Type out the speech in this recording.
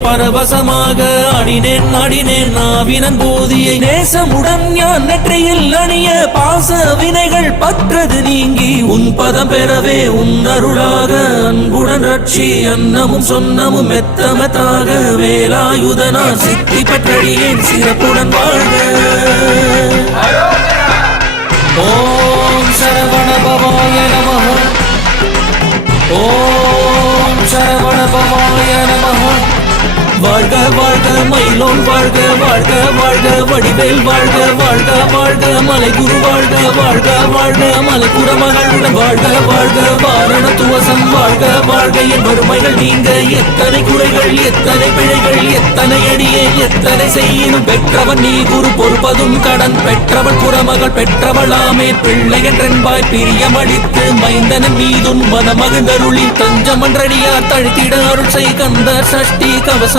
பரவசமாக அடினேன் நாவினன் போதியை நேசமுடன் ஞான் நெற்றியில் அணிய பாச வினைகள் பற்றது நீங்கி உன் பதம் பெறவே உன் அருளாக அன்புடன் ரட்சி அன்னமும் சொன்னமும் மெத்தமத்தாக வேலாயுதனார் சித்தி பெற்றடியேன் சிறப்புடன் வாழ்க. ஓம் சரவண பவாய நமஹ. ஓம் சரவண பவாய நமஹ. வாழ்க வாழ்க மயிலோன் வாழ்க வாழ்க வாழ்க வடிவேல் வாழ்க வாழ்க வாழ்க மலை குரு வாழ்க வாழ்க வாழ்க மலை குரமகளுடன் வாழ்க வாழ்க வாரண துவசம் வாழ்க வாழ்க என் வறுமைகள் நீங்க எத்தனை குறைகள் எத்தனை பிழைகள் எத்தனை அடியே எத்தனை செய்யினும் பெற்றவன் நீ குரு பொறுப்பதும் கடன் பெற்றவள் குரமகள் பெற்றவளாமே பிள்ளை என்றென்பாய் பிரியமளித்து மைந்தனன் மீதுன் மனமகிழ்ந்தருளி தஞ்சமன்றடியார் தழுத்திட அருள் செய் கந்த சஷ்டி கவசம்